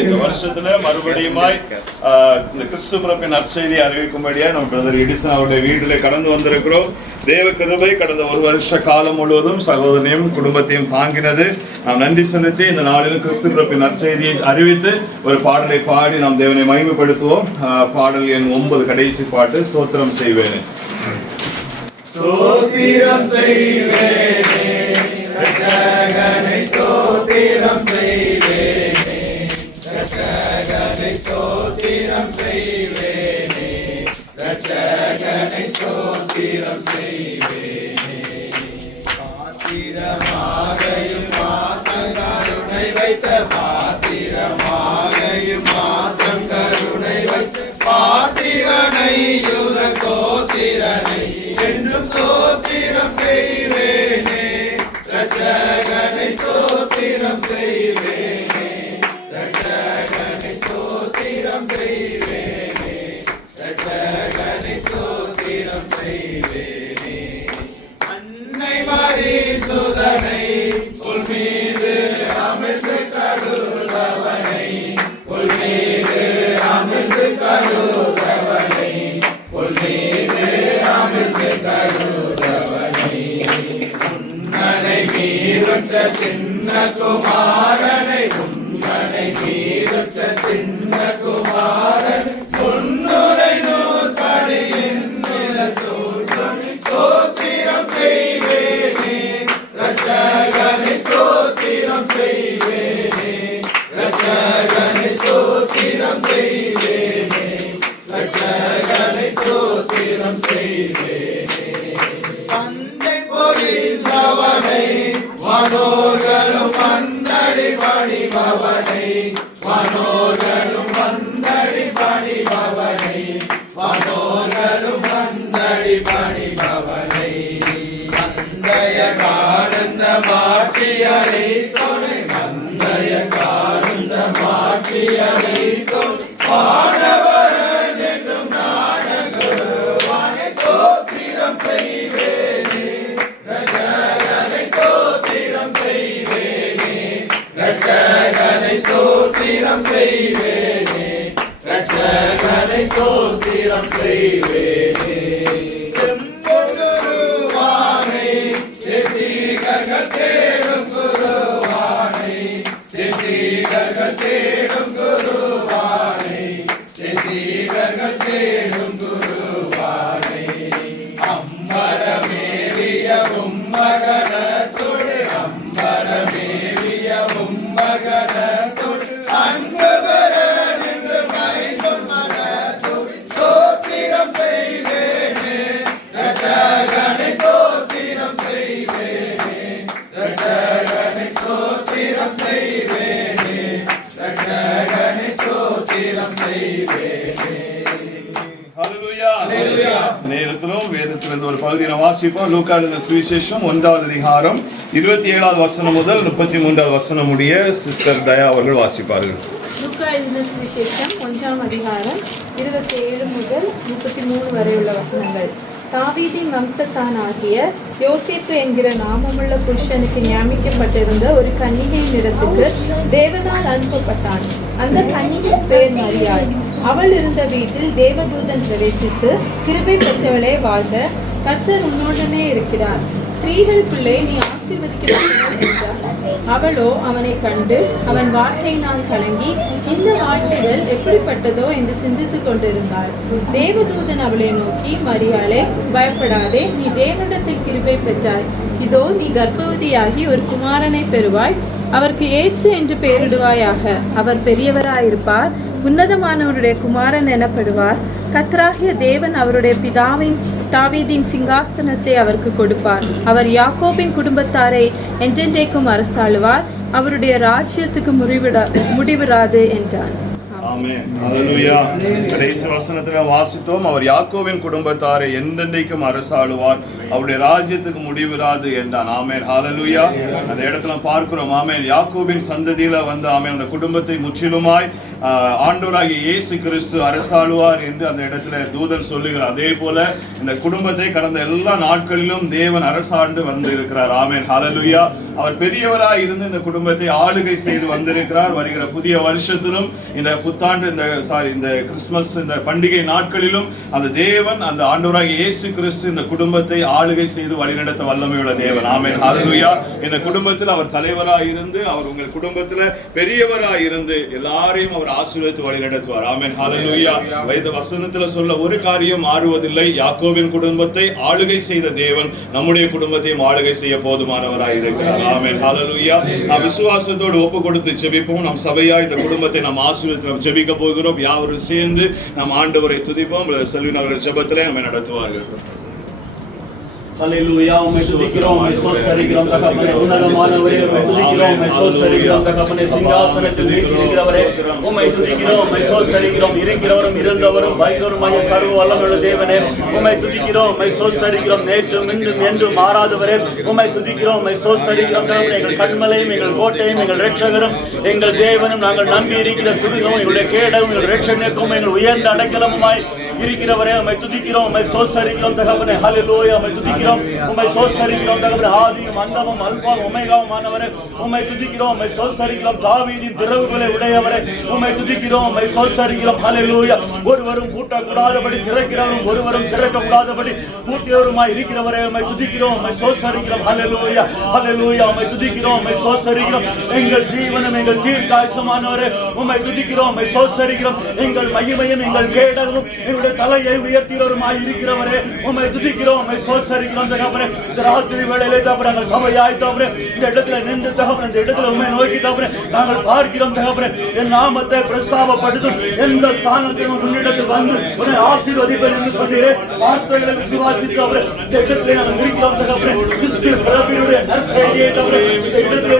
இந்த வருஷத்துல மறுபடியுமாய் இந்த கிறிஸ்து பிறப்பின் நற்செய்தியை அறிவிக்கும்படியா நம்ம பிரதர் எடிசன் அவருடைய வீட்டிலே கடந்து வந்திருக்கிறோம். தேவ கிருபை கடந்த ஒரு வருஷ காலம் முழுவதும் சகோதரனையும் குடும்பத்தையும் தாங்கினது. நாம் நன்றி செலுத்தி இந்த நாளிலும் கிறிஸ்து பிறப்பின் நற்செய்தியை அறிவித்து ஒரு பாடலை பாடி நாம் தேவனை மகிமைப்படுத்துவோம். பாடல் எண் 9 கடைசி பாட்டு, ஸ்தோத்திரம் செய்வேனே. ஸ்தோத்திரம் செய்வேனே ரட்சகனை, ஸ்தோத்திரம் செய்வேனே ரட்சகனை, ஸ்தோத்திரம் செய்வேனே ரட்சகனை, ஸ்தோத்திரம் செய்வேனே. பாத்திரமாகையும் மாற்றம் கருணை வைத்த, பாத்திரமாகையும் மாற்றம் கருணை வைத்த பாத்திரனை, யுக கோத்திரனை என்றும் ஸ்தோத்திரம் செய்வேனே ரட்சகனை, ஸ்தோத்திரம் செய்வேனே ரட்சகனை, ஸ்தோத்திரம் செய்வேனே ரட்சகனை, ஸ்தோத்திரம் செய்வேனே. அன்னை மரிசுதனை உன் மீது அமிழ்ந்து கருதவனை, உன் மீது அமிழ்ந்து கருதவனை, உன் மீது அமிழ்ந்து கருதவனை. உன்னனை மீறுற்ற சின்ன குமாரனை, உன்னனை மீறுற்ற சின்ன குமாரன், முன்னுரை நூற்படியின் ஸ்தோத்திரம் செய்வேனே ரட்சகனை, ஸ்தோத்திரம் செய்வேனே ரட்சகனை, ஸ்தோத்திரம் செய்வேனே ரட்சகனை, ஸ்தோத்திரம் செய்வேனே. தந்தை பொறிந்தவனை, மனோர்களும் வந்தடி பணிபவனை, மனோர்களும் வந்தடி பணிபவனை, மனோர்களும் வந்தடி பணிபவனை. வந்தய காணுந்த மாற்றியலை துணை, வந்தய காணுந்த மாற்றியலை துணை, வானவரன் என்றும் நாடகுவானை, ஸ்தோத்திரம் செய்வேனே ரட்சகனை, ஸ்தோத்திரம் செய்வேனே ரட்சகனை, ஸ்தோத்திரம் செய்வேனே ரட்சகனை, ஸ்தோத்திரம் செய்வேனே. குருவானை தேசிகர்கள் தேடும் குருவானை, தேசிகர்கள் தேடும் குருவானை, தேசிகர்கள் தேடும் குருவானை. அம்பரமேறிய உம்மகனத்தோடு, அம்பரமேறிய உம்மகனத்தோடு, அன்பு வர நின்று மறைந்தும் மனத்தோடு, ஸ்தோத்திரம் செய்வேனே ரட்சகனை, ஸ்தோத்திரம் செய்வேனே ரட்சகனை, ஸ்தோத்திரம் செய்வேனே ரட்சகனை, ஸ்தோத்திரம் செய்வேனே. நேரத்திலும் வேதத்திலிருந்து ஒரு பகுதியை வாசிப்போம். லூக்கா எழுதின சுவிசேஷம் 1வது அதிகாரம் 27வது வசனம் முதல் 33வது வசனம் முடிய சிஸ்டர் தயா அவர்கள் வாசிப்பார்கள். லூக்கா எழுதின சுவிசேஷம் 1ஆம் அதிகாரம் 27 முதல் 33 வரை உள்ள வசனங்கள். தாவீதின் வம்சத்தானாகிய யோசேப்பு என்கிற நாமமுள்ள புருஷனுக்கு நியமிக்கப்பட்டிருந்த ஒரு கன்னிகையின் இடத்துக்கு தேவனால் அனுப்பப்பட்டான். அந்த கன்னிகையின் பேர் மரியாள். அவள் இருந்த வீட்டில் தேவதூதன் பிரவேசித்து, கிருபை பெற்றவளே வாழ்க, கர்த்தர் உன்னுடனே இருக்கிறார், ஸ்திரீகளுக்குள்ளே நீ ஆசீர்வதிக்கப்பட்டவள் என்றார். அவளோ அவனை கண்டு அவன் வார்த்தையினால் கலங்கி, இந்த வார்த்தைகள் எப்படிப்பட்டதோ என்று சிந்தித்துக் கொண்டிருந்தாள். தேவதூதன் அவளை நோக்கி, மரியாளே, பயப்படாதே, நீ தேவனிடத்தில் கிருபை பெற்றாய். இதோ நீ கர்ப்பவதியாகி ஒரு குமாரனை பெறுவாய், அவருக்கு இயேசு என்று பெயரிடுவாயாக. அவர் பெரியவராயிருப்பார், உன்னதமானவருடைய குமாரன் எனப்படுவார். கர்த்தராகிய தேவன் அவருடைய பிதாவின் தாவீதின் சிங்காசனத்தை அவருக்கு கொடுப்பார். அவர் யாக்கோபின் குடும்பத்தாரை என்றென்றைக்கும் அரசாளுவார், அவருடைய ராஜ்யத்துக்கு முடிவிராது என்றான். ஆமென். ஹல்லேலூயா. கடைசி வசனத்துல வாசித்தோம், அவர் யாக்கோபின் குடும்பத்தாரை என்றென்றைக்கும் அரசாளுவார், அவருடைய ராஜ்யத்துக்கு முடிவிராது என்றான். ஆமென். ஹல்லேலூயா. அந்த இடத்துல பார்க்கிறோம், ஆமென், யாக்கோபின் சந்ததியில வந்து ஆமென் அந்த குடும்பத்தை முற்றிலுமாய் ஆண்டவராகிய இயேசு கிறிஸ்து அரசாளுவார் என்று அந்த இடத்துல தூதன் சொல்லுகிறார். அதே போல இந்த குடும்பத்தை கடந்த எல்லா நாட்களிலும் தேவன் அரசாண்டு வந்து இருக்கிறார். ஆமென், ஹல்லேலூயா. அவர் பெரியவராய் இருந்து இந்த குடும்பத்தை ஆளுகை செய்து வந்திருக்கிறார். வருகிற புதிய வருஷத்திலும் இந்த புத்தாண்டு இந்த கிறிஸ்துமஸ் இந்த பண்டிகை நாட்களிலும் அந்த தேவன் அந்த ஆண்டவராகிய இயேசு கிறிஸ்து இந்த குடும்பத்தை ஆளுகை செய்து வழிநடத்த வல்லமையுள்ள தேவன். ஆமென், ஹல்லேலூயா. இந்த குடும்பத்தில் அவர் தலைவராய் இருந்து அவர் உங்கள் குடும்பத்தில் பெரியவராய் இருந்து எல்லாரையும் அவர் ஆசீர்வதித்து வழிநடத்துவார். ஆமென், ஹல்லேலூயா. வேத வசனத்தில் சொல்ல ஒரு காரியம் மாறுவதில்லை. யாக்கோபின் குடும்பத்தை ஆளுகை செய்த தேவன் நம்முடைய குடும்பத்தையும் ஆளுகை செய்ய போதுமானவராய் இருக்கிறார். ஆமென், ஹல்லேலூயா. நாம் விசுவாசத்தோடு ஒப்பு கொடுத்து ஜெபிப்போம். நம் சபையா இந்த குடும்பத்தை நாம் ஆசீர்வதித்து நாம் ஜெபிக்க போகிறோம். யாவரும் சேர்ந்து நாம் ஆண்டவரை துதிப்போம். செல்வின் அவர்கள் ஜெபத்திலே நம்மை நடத்துவார்கள். ஹல்லேலூயா. உம்மை துதிக்கிறோம், உம்மை ஸ்தோத்திரிக்கிறோம் தகப்பனே. உன்னதமானவரே, உம்மை துதிக்கிறோம், உம்மை ஸ்தோத்திரிக்கிறோம் தகப்பனே. சிங்காசனத்தில் வீற்றிருக்கிறவரே, உம்மை துதிக்கிறோம், உம்மை ஸ்தோத்திரிக்கிறோம். இருக்கிறவரும் இருந்தவரும் பயந்தவருமாகிய சர்வ வல்லமையுள்ள தேவனே, உம்மை துதிக்கிறோம், உம்மை ஸ்தோத்திரிக்கிறோம். நேற்றும் இன்றும் என்றும் மாறாதவரே, உம்மை துதிக்கிறோம், உம்மை ஸ்தோத்திரிக்கிறோம் தகப்பனே. எங்கள் கண்மலையும் எங்கள் கோட்டையும் எங்கள் இரட்சகரும் எங்கள் தேவனும் நாங்கள் நம்பி இருக்கிற துதிகவும் எங்களுடைய கேடவும் எங்கள் இரட்சகனுக்கும் எங்கள் உயர்ந்த அடைக்கலமுமாய் இருக்கிறவரே, உம்மை துதிக்கிறோம், உம்மை ஸ்தோத்திரிக்கிறோம் தகப்பனே. ஹல்லேலூயா. உம்மை துதிக்கிறோம், உம்மை ஸ்தோத்திரிக்கிறோம் தகப்பனே. ஆதியும் அந்தமும் அல்பாவும் ஒமேகாவுமானவரே, உம்மை துதிக்கிறோம், உம்மை ஸ்தோத்திரிக்கிறோம். தாவீதின் திறவுகளை உடையவரே, உம்மை துதிக்கிறோம், உம்மை ஸ்தோத்திரிக்கிறோம். ஹல்லேலூயா. ஒருவரும் கூட்டக்கூடாதபடி திறக்கிறவரும் ஒருவரும் திறக்கக்கூடாதபடி கூட்டியவருமாய் இருக்கிறவரே, உம்மை துதிக்கிறோம், உம்மை ஸ்தோத்திரிக்கிறோம். ஹல்லேலூயா, ஹல்லேலூயா. உம்மை துதிக்கிறோம், உம்மை ஸ்தோத்திரிக்கிறோம். எங்கள் ஜீவனும் எங்கள் தீர்க்காயுசுமானவரே, உம்மை துதிக்கிறோம், உம்மை ஸ்தோத்திரிக்கிறோம். எங்கள் மகிமையும் எங்கள் கேடகமும் எங்களுடைய தலையை உயர்த்தியவருமாய் இருக்கிறவரே, உம்மை துதிக்கிறோம், உம்மை ஸ்தோத்திரிக்கிறோம் தகப்பனே. இந்த ராத்திரி வேளையிலே தகப்பனே நாங்கள் சபையாய் தகப்பனே இந்த இடத்துல நின்று தகப்பனே இந்த இடத்துல உம்மை நோக்கி தகப்பனே நாங்கள் பார்க்கிறோம் தகப்பனே. என் நாமத்தை பிரஸ்தாபப்படுத்தும் எந்த ஸ்தானத்திலும் உன்னிடத்தில் வந்து உன்னை ஆசீர்வதிப்பேன் என்று சொன்னீரே. வார்த்தைகளை விசுவாசித்து அவரே இந்த இடத்திலே நாங்கள் இருக்கிறோம் தகப்பனே. கிறிஸ்து பிறப்பினுடைய நற்செய்தியை தகப்பனே இந்த இடத்திலே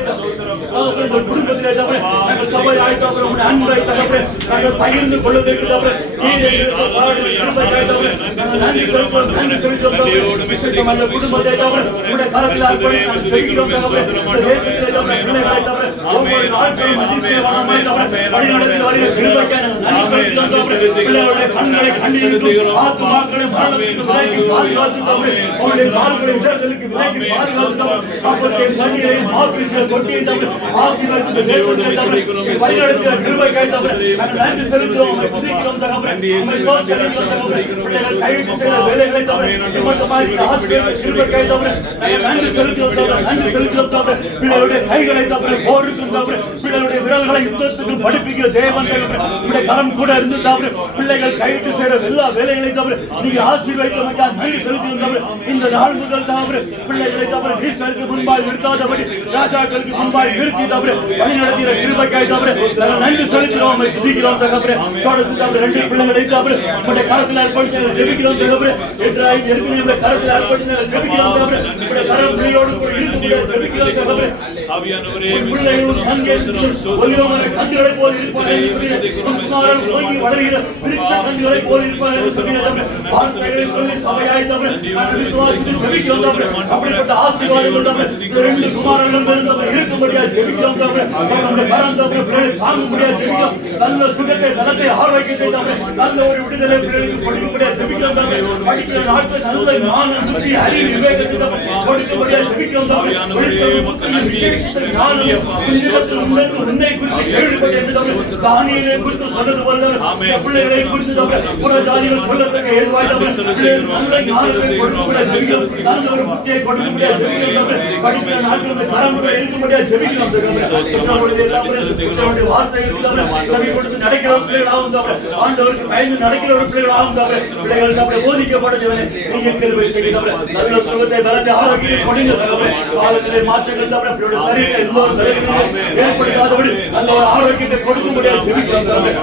இந்த குடும்பத்திலே தகப்பனே நாங்கள் சபையாய் தகப்பனே உம்முடைய அன்பை தகப்பனே நாங்கள் பகிர்ந்து கொள்வதற்கு தகப்பனே நீர் எங்களுக்கு பாடுகிற கிருபைக்காய் தகப்பனே நாங்கள் நன்றி செலுத்துகிறோம் தகப்பனே. அந்த குடும்பத்தை தகப்பனே உம்முடைய கரத்தில் அர்ப்பணித்து நாங்கள் ஜெபிக்கிறோம் தகப்பனே. இந்த தேசத்திலே தகப்பனே பிள்ளைகளை தகப்பனே ஒவ்வொரு நாட்களும் அதிசயமானமாய் தகப்பனே வழிநடத்தி வருகிற கிருபைக்காய் நாங்கள் நன்றி செலுத்துகிறோம் தகப்பனே. பிள்ளைகளுடைய கண்களை கண்ணீருக்கும் ஆத்துமாக்களை மரணத்துக்கு விலக்கி பாதுகாத்து தகப்பனே அவருடைய கால்களை இடர்களுக்கு விலக்கி பாதுகாத்து தகப்பனே அப்பத்தை கண்ணீரையும் ஆபீஸில் கொட்டியை தகப்பனே ஆசீர்வதித்து தேசத்திலே தகப்பனே வழிநடத்திற கிருபைக்காய் தகப்பனே நாங்கள் நன்றி செலுத்துகிறோம். உம்மை துதிக்கிறோம் தகப்பனே. உம்மை ஸ்தோத்திரிக்கிறோம் தகப்பனே. பிள்ளைகள் கைவிட்டு செய்த வேலைகளை தகப்பனே இம்மட்டுமாய் ஆசீர்வதித்த கிருபைக்காய் தகப்பனே நாங்கள் நன்றி செலுத்துகிறோம் தகப்பனே. நன்றி செலுத்துகிறோம் தகப்பனே. பிள்ளைகளுடைய கைகளை தகப்பனே போருக்கும் தகப்பனே பிள்ளைகளுடைய விரல்களை யுத்தத்துக்கு படிப்பிக்கிற தேவன் தகப்பனே உம்முடைய கரம் கூட இருந்து தகப்பனே பிள்ளைகள் கைவிட்டு செய்கிற எல்லா வேலைகளையும் தகப்பனே நீங்க ஆசீர்வதித்தமைக்காக நன்றி செலுத்துகிறோம் தகப்பனே. இந்த நாள் முதல் தகப்பனே பிள்ளைகளை தகப்பனே ஈஸ்வருக்கு முன்பாய் நிறுத்தாதபடி ராஜாக்களுக்கு முன்பாய் நிறுத்தி தகப்பனே வழிநடத்திற கிருபைக்காய் தகப்பனே நாங்கள் நன்றி செலுத்துகிறோம். உம்மை துதிக்கிறோம் தகப்பனே. தொடர்ந்து தகப்பனே ரெண்டு பிள்ளைகளை தகப்பனே உம்முடைய கரத்தில் அர்ப்பணித்து ஜெபிக்கிறோம் தகப்பனே. என்றாய் ஏற்கனவே உம்முடைய கரத்தில் அர்ப்பணித்து ஜெபிக்கிறோம் தகப்பனே. உம்முடைய கரம் பிள்ளையோடு கூட இருக்கும்படி ஜெபிக்கிறோம் தகப்பனே. ஆவியானவரே பிள்ளையோடு அங்கே ஒலியோமரை கண்களை போல் இருப்பார்கள் குமாரன் போய் வளர்கிற விருட்ச கண்களை போல் இருப்பார்கள் சொன்னீர்கள். வார்த்தைகளை சொல்லி சபையாய் தகப்பனே நாங்கள் விசுவாசித்து ஜெபிக்கிறோம் தகப்பனே. அப்படிப்பட்ட ஆசீர்வாதங்கள் தகப்பனே இந்த ரெண்டு குமாரர்களும் இருக்கும்படியாக ஜெபிக்கிறோம் தகப்பனே. நம்முடைய கரம் தகப்பனே பிள்ளைகளை தாங்கும்படியாக ஜெபிக்கிறோம். நல்ல சுகத்தை பலத்தை ஆரோக்கியத்தை தகப்பனே நல்ல ஒரு விடுதலை பிள்ளைகளுக்கு கொடுக்கும்படியாக ஜெபிக்கிறோம் தகப்பனே. படிக்கிற நாட்கள் நல்ல ஞானம் புத்தி அறிவு விவேகத்தை தகப்பனே கொடுக்கும்படியாக ஜெபிக்கிறோம் தகப்பனே. வெளிச்சமும் புத்தியும் விசேஷித்த ஞானம் உன்னிடத்தில் உன்னை குறித்து கேள்விப்பட்டு என்று தகப்பனே தானியேலை குறித்து சொன்னது போல தகப்பனே பிள்ளைகளை குறித்து தகப்பனே புறஜாதிகள் சொல்லத்தக்க ஏதுவாய் தகப்பனே நல்ல ஞானத்தை கொடுக்கும்படியாக ஜெபிக்கிறோம். நல்ல ஒரு புத்தியை கொடுக்கும்படியாக ஜெபிக்கிறோம் தகப்பனே. படிக்கிற நாட்களுடைய கரங்களை இருக்கும்படியாக ஜெபிக்கிறோம் தகப்பனே. நம்முடைய வார்த்தைகளுக்கு தகப்பனே செவி கொடுத்து நடக்கிற பிள்ளைகளாகவும் தகப்பனே ஆண்டவருக்கு பயந்து நடக்கிற பிள்ளைகளாகவும் தகப்பனே பிள்ளைகள் தகப்பனே போதிக்கப்பட்ட தேவனே நீங்க கிருபை செய்யுங்க தகப்பனே. நல்ல சுகத்தை பலத்தை ஆரோக்கியத்தை கொடுங்க தகப்பனே. காலநிலை மாற்றங்கள் தகப்பனே பிள்ளைகளுடைய சரீரத்தை எந்த ஒரு தலைவலியும் ஏற்படுத்தாதபடி நல்ல ஒரு ஆரோக்கியத்தை கொடுக்கும்படியாக ஜெபிக்கிறோம் தகப்பனே.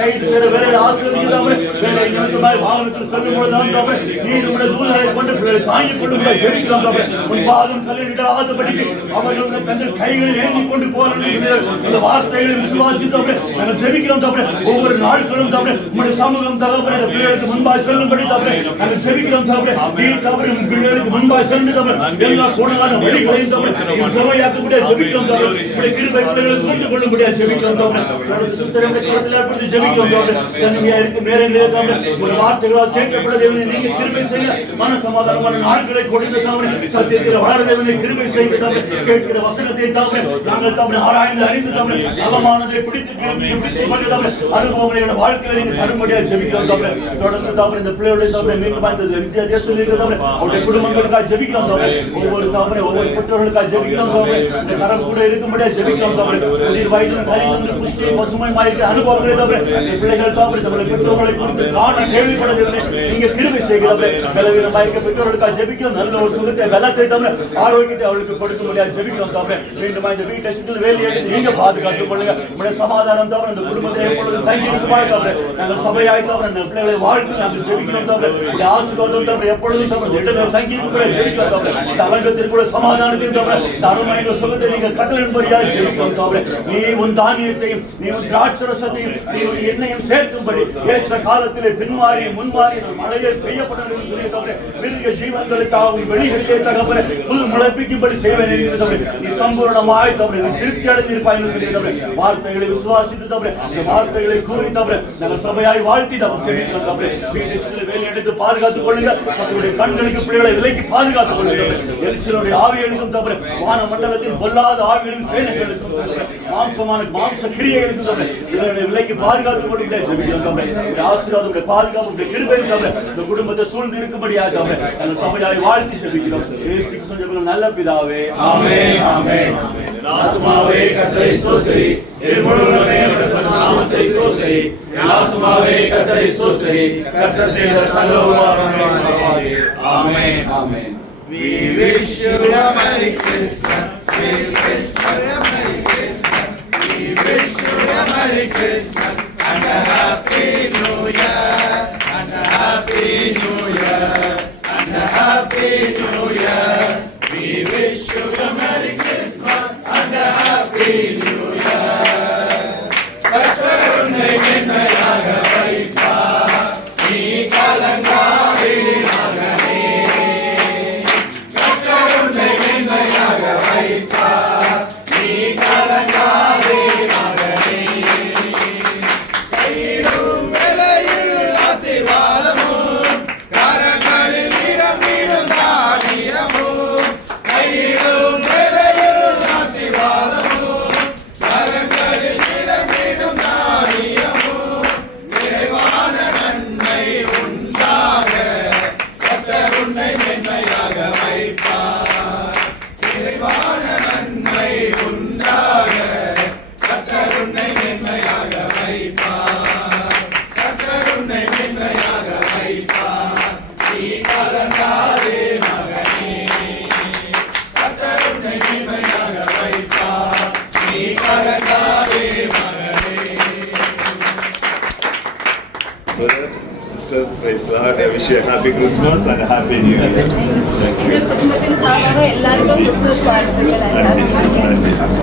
கைது செய்கிற வேலையை ஆசீர்வதிங்க தகப்பனே. வேலை நிமித்தமாய் வாகனத்தில் செல்லும் பொழுதுதான் தகப்பனே நீர் உம்முடைய தூதரை கொண்டு பிள்ளைகளை தாங்கிக் கொள்ளும்படியாக ஜெபிக்கிறோம் தகப்பனே. உன் பாதம் தலையிடாதபடிக்கு அவர்களுடைய தங்கள் கைகளில் ஏந்தி கொண்டு போறாங்க. அந்த வார்த்தைகளை விசுவாசித்து தகப்பனே நாங்கள் ஜெபிக்கிறோம் தகப்பனே ஒவ்வொரு நாட்களும் தகப்பனே உம்முடைய சமூகம் தகப்பனே இந்த பிள்ளைகளுக்கு முன்பாய் செல்லும்படி தகப்பனே நாங்கள் ஜெபிக்கிறோம் தகப்பனே நீ தகப்பனே பிள்ளைகளுக்கு முன்பாய் சென்று தகப்பனே எல்லா கோணலான வழிகளையும் தகப்பனே செவையாக்கக்கூடிய ஜெபிக்கிறோம் தகப்பனே உம்முடைய கிருபை பிள்ளைகளை சூழ்ந்து கொள்ளும்படியா ஜெபிக்கிறோம் தகப்பனே சிஸ்டருடைய கருத்தில் ஏற்படுத்தி ஜெபிக்கிறோம் தகப்பனே நீங்க இருக்கும் நேரங்களிலே தகப்பனே ஒரு வார்த்தைகளால் கேட்கப்பட தேவனே நீங்க கிருபை செய்ய மன சமாதானமான நாட்களை கொடுக்க தகப்பனே சத்தியத்தில் வாழ தேவனே கிருபை செய்ய தகப்பனே கேட்கிற வசனத்தை தகப்பனே நாங்கள் தகப்பனே ஆராய்ந்து அறிந்து தகப்பனே அவமானத்தை பிடித்து கொண்டு தகப்பனே அனுபவங்களோட வாழ்க்கையில நீங்க தரும்படியா ஜெபிக்கிறோம் தகப்பனே தொடர்ந்து தகப்பனே இந்த பிள்ளையோட தகப்பனே மீண்டும் இந்த வித்தியாசம் இருக்கிற தகப்பனே அவருடைய குடும்பங்களுக்காக ஜெபிக்கிறோம் தகப்பனே ஒவ்வொரு தகப்பனே ஒவ்வொரு பெற்றோர்களுக்காக ஜெபிக்கிறோம் தகப்பனே இந்த கரம் கூட இருக்கும்படியா ஜெபிக்கிறோம் தகப்பனே புதிர் வயதிலும் கலிந்து புஷ்டி பசுமை மாதிரி அனுபவங்களை தகப்பனே பிள்ளைகள் தகப்பனே தகப்பனே பெற்றோர்களை குறித்து காண கேள்விப்பட தேவனே நீங்க கிருபை செய்கிறவரே பலவீனமாயிருக்க பெற்றோர்களுக்காக ஜெபிக்கிறோம் நல்ல ஒரு சுகத்தை பலத்தை தகப்பனே ஆரோக்கியத்தை அவளுக்கு கொடுக்கும்படியா ஜெபிக்கிறோம் தகப்பனே மீண்டும் இந்த வீட்டை சுற்றி வேலையை நீங்க பாதுகாத்துக் கொள்ளுங்க உங்களுடைய சமாதானம் தகப்பனே இந்த குடும்பத்தை எப்பொழுதும் தங்கி இருக்குமாய் தகப்பனே நாங்கள் சபையாய் தகப்பனே இந்த பிள்ளைகளை வாழ்த்து நாங்கள் ஜெபிக்கிறோம் தகப்பனே உங்களுடைய ஆசீர்வாதம் தகப்பனே எப்பொழுதும் தகப்பனே இடத்தில் தங்கி இருக்கும்படியா ஜெபிக்கிறோம் தகப்பனே இந்த அரங்கத்திற்குள்ள சமாதானத்தையும் தகப்பனே தருமையான சுகத்தை நீங்கள் கட்டளையின்படியாக ஜெபிக்கிறோம் தகப்பனே நீ உன் தானியத்தையும் நீ உன் திராட்சரசத்தையும் நீ உன் எண்ணெயும் சேர்க்கும்படி ஏற்ற காலத்திலே பின்மாறி முன்மாறி மழையை பெய்யப்படும் சொல்லி தகப்பனே மிருக ஜீவன்களுக்காகவும் வெளிகளிலே தகப்பனே புது முளைப்பிக்கும்படி செய்வேன் என்று தகப்பனே நீ சம்பூர்ணமாய் தகப்பனே நீ திருப்தி அடைந்திருப்பாய் என்று சொல்லி தகப்பனே வார்த்தைகளை விசுவாசித்து தகப்பனே இந்த வார்த்தைகளை கூறி தகப்பனே நாங்கள் சபையாய் வாழ்த்தி ஜெபிக்கிறோம் தகப்பனே வீட்டை சுற்றி வேலை எடுத்து பாதுகாத்துக் கொள்ளுங்க தங்களுடைய கண்களுக்கு பிள்ளைகளை விலைக்கு பாதுகாத்துக் கொள்ளுங்க எரிச்சலுடைய ஆவிகளுக்கும் தகப்பனே வான மண்டலத்தில் பொல்லாத ஆவிகளின் சேனைகளுக்கும் தகப்பனே மாம்ச கிரியைகளுக்கும் தகப்பனே இதனுடைய விலைக்கு பாதுகாத்துக் கொள்ளுங்க ஜெபிக்கிறோம் தகப்பனே ஆசீர்வாதம் பாதுகாப்பு கிருபையும் தகப்பனே இந்த குடும்பத்தை சூழ்ந்து இருக்கும்படியாக தகப்பனே நாங்கள் சபையாய் வாழ்த்தி ஜெபிக்கிறோம் இயேசு கிறிஸ்துவின் நல்ல பிதாவே ஆமென் ஆமென் ஆத்மாவே கர்த்தரை ஸ்தோத்திரி இருமுழு இதயத்தோடு நாமத்தை ஸ்தோத்திரி ஆத்மாவே கர்த்தரை ஸ்தோத்திரி கர்த்தர் செய்த சகல உபகாரங்களுக்காக ஆமென் ஆமென் We wish you a Merry Christmas. We wish you a Merry Christmas. We wish you a Merry Christmas and a Happy New Year and a Happy New Year and a Happy New Year. We wish you a Merry Christmas and a Happy New Year. கர்த்தருன்னை மென்மையாக வைப்பார், நீ கலங்காதே மகனே. கர்த்தருன்னை மென்மையாக வைப்பார், நீ கலங்காதே மகனே. கையிடும் வேளையில் ஆசீர்வாதமும், கரங்களில் நிரம்பிடும் தானியமும். கையிடும் வேளையில் ஆசீர்வாதமும், கரங்களில் நிரம்பிடும் தானியமும். நிறைவான நன்மை உண்டாக கர்த்தர் உன்னை மென்மையாக வைப்பார். நிறைவான நன்மை உண்டாக கர்த்தர் உன்னை மென்மையாக வைப்பார். கர்த்தர் உன்னை மென்மையாக வைப்பார், நீ கலங்காதே மகனே. கர்த்தர் உன்னை மென்மையாக வைப்பார், நீ கலங்காதே மகனே. Brother, sister, praise the Lord. I wish you a happy Christmas and a happy New Year. Thank you. எங்கள் குடும்பத்தின் சார்பாக எல்லாருக்கும் கிறிஸ்துமஸ் வாழ்த்துக்கள். நன்றி.